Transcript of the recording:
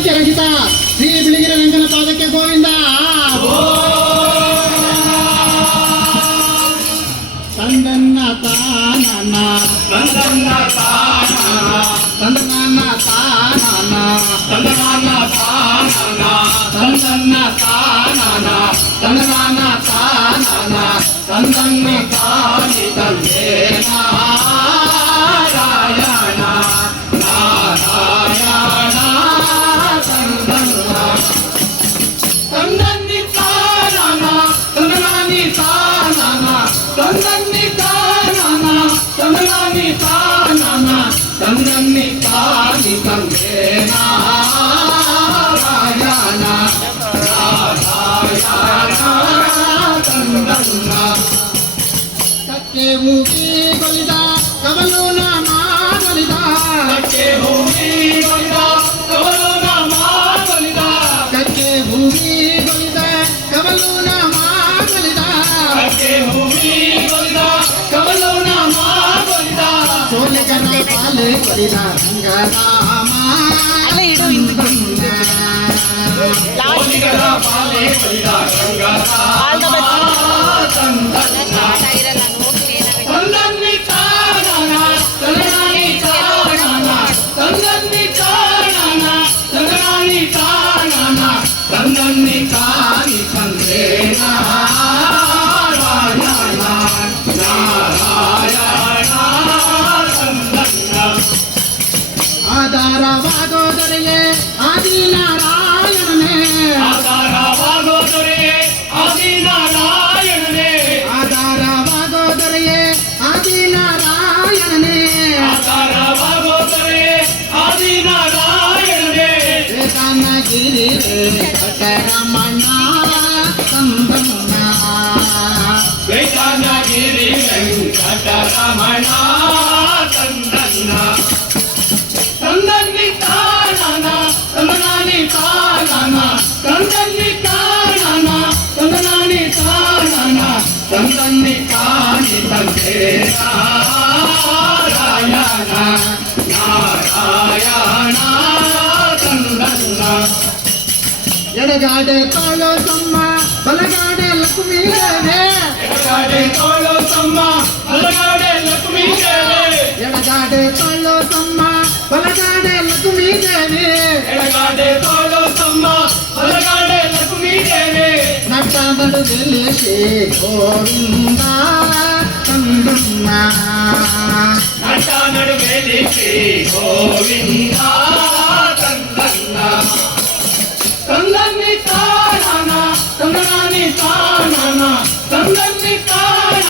ವೈದ್ಯರಹಿತ ಶ್ರೀ ಬಿಳಿಗಿರಿ ರಂಗನ ಪಾದಕ್ಕೆ ಗೋವಿಂದ. ತಂದನ್ನ ತಾನನ ತಂದನ್ನ ತಾನನ ತಂದನ ತಾನನ ತಂದನ ತಾನನ ತಂದನ್ನ ತಾನನ ತಂದನ ತಾನನ ತಂದನ್ನ ತಾನಿ ತಂದೆ ನಾರಾಯಣ ನಾರಾಯಣ ತಂದನ್ನ ತಂದನ್ನಿ ತಾನನ ತಂದನಾನಿ ತಾನನ ತಂದನ್ನಿ ತಾನನ ತಂದನಾನಿ ತಾನನ ತಂದನ್ನಿ ತಾನಿ ತಂದೆ ನಾರಾಯಣ ನಾರಾಯಣ ತಂದನ್ನ ಕಕ್ಕೆ ಮೂಗಿ ಗೊಲಿದ ಕವಲು ನಾಮಲಿದ ಕಕ್ಕೆ ಮೂಗಿ ಗೊಲಿದ ಕವಲು ನಾಮಲಿದ ಕಕ್ಕೆ ಮೂಗಿ ಗೊಲಿದ ಕವಲು ನಾಮಲಿದ ಕಕ್ಕೆ ಮೂಗಿ ಗೊಲಿದ ಕವಲು ನಾಮಲಿದ ಸೋಲಿಗರ ಪಾಲೆ ಕೊಲಿದ ರಂಗನಾಮ ಸೋಲಿಗರ ಪಾಲೆ ಕೊಲಿದ ರಂಗನಾಮ ತಂದನ್ನಿ ತಾನನ ತಂದನಾನಿ ತಾನನ ತಂದನ್ನಿ ತಾನನ ತಂದನಾನಿ ತಾನನ ತಂದನ್ನಿ ತಾನಿ ತಂದೆ ನಾರಾಯಣ ನಾರಾಯಣ ತಂದನ್ನ ಆಧಾರವಾಗೋದರೆಯೇ ಆದಿನಾರಾಯಣನೇ ಆಧಾರವಾಗೋದರೆಯೇ ಆದಿನಾರಾಯಣನೇ ಆಧಾರವಾಗೋದರೆಯೇ ಆದಿನಾರಾಯಣನೇ ಆಧಾರವಾಗೋದರೆಯೇ ಆದಿನಾರಾಯಣನೇ ವೇದಾನಗಿರಿ ವೆಂಕಟರಮಣ ತಂದನ್ನ ವೇದಾನಗಿರಿ ವೆಂಕಟರಮಣ ತಂದನ್ನ ತಂದನ್ನಿ ತಾನನ ತಂದನಾನಿ ತಾನನ ತಂದನ್ನಿ ತಾನನ ತಂದನಾನಿ ತಾನನ ತಂದನ್ನಿ ತಾನಿ ತಂದೆ ನಾರಾಯಣ ನಾರಾಯಣ ತಂದನ್ನ ಎಡಗಾಡೆ ತೋಳು ತಮ್ಮ ಬಲಗಾಡೆ ಲಕ್ಷ್ಮೀ ದೇವೆ ಎಡಗಾಡೆ ತೋಳು ತಮ್ಮ ಬಲಗಾಡೆ ಲಕ್ಷ್ಮೀ ದೇವೆ ಎಡಗಾಡೆ ತೋಳು ತಮ್ಮ ಬಲಗಾಡೆ ಲಕ್ಷ್ಮೀ ದೇವಿ ಎಡಗಾಡೆ ತೋಳು ತಮ್ಮ ಬಲಗಾಡೆ ಲಕ್ಷ್ಮೀ ದೇವಿ ನಟ್ಟ ನಡುವೆಲ್ಲಿ ಶ್ರೀ ಗೋವಿಂದ ತಂದನ್ನ ನಟ್ಟ ನಡುವೆಲ್ಲಿ ಶ್ರೀ ಗೋವಿಂದ ತಂದನ್ನ ತಂದನ್ನಿ ತಾನನ ತಂದನಾನಿ ತಾನನ ತಂದನ್ನಿ